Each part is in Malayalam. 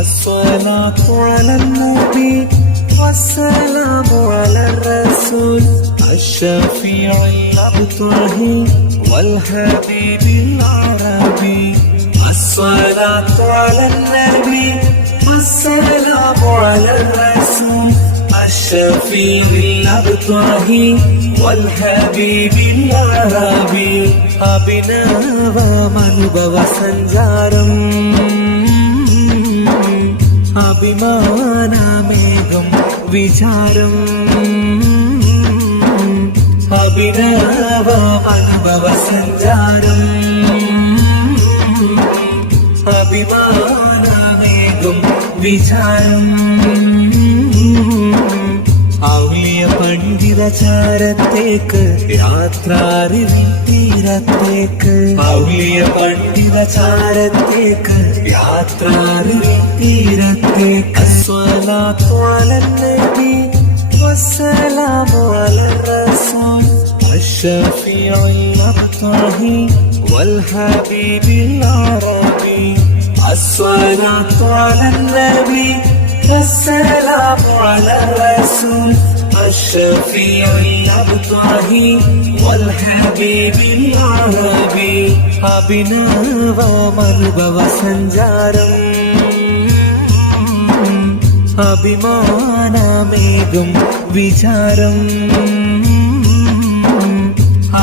الصلاة على النبي والسلام على الرسول الشفيع الأبطه والحبيب العربي. الصلاة على النبي والسلام على الرسول الشفيع الأبطه والحبيب العربي. അഭിനവമനുഭവ സഞ്ചാരം അഭിമാനമേകും വിചാരം. അഭിനവമനുഭവ സഞ്ചാരം അഭിമാനമേകും വിചാരം. ഔലിയ പണ്ഡിതചാരത്തേക്ക് യാത്രാറിവിൻ തീരത്തേക്ക്. ഔലിയ പണ്ഡിതചാരത്തേക്ക് യാത്രാറിവിൻ തീരത്തേക്ക്. അസ്സലാത്തു അലന്നബി വസ്സലാമു അലർറസൂൽ അശ്ശഫീഉൽ അബ്തഹി വൽഹബീബിൽ അറബി. അസ്സലാത്തു അലന്നബി والسلام على الرسول الشفيع الأبطه والحبيب العربي. അഭിനവമനുഭവ സഞ്ചാരം അഭിമാനമേകും വിചാരം.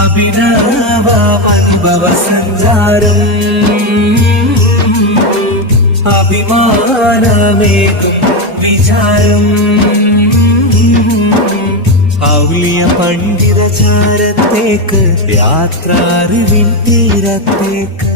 അഭിനവമനുഭവ സഞ്ചാരം അഭിമാനമേകും വിചാരം. ഔലിയ പണ്ഡിതചാരത്തേക്ക് യാത്രാറിവിൻ തീരത്തേക്ക്.